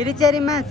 Iri cari mas.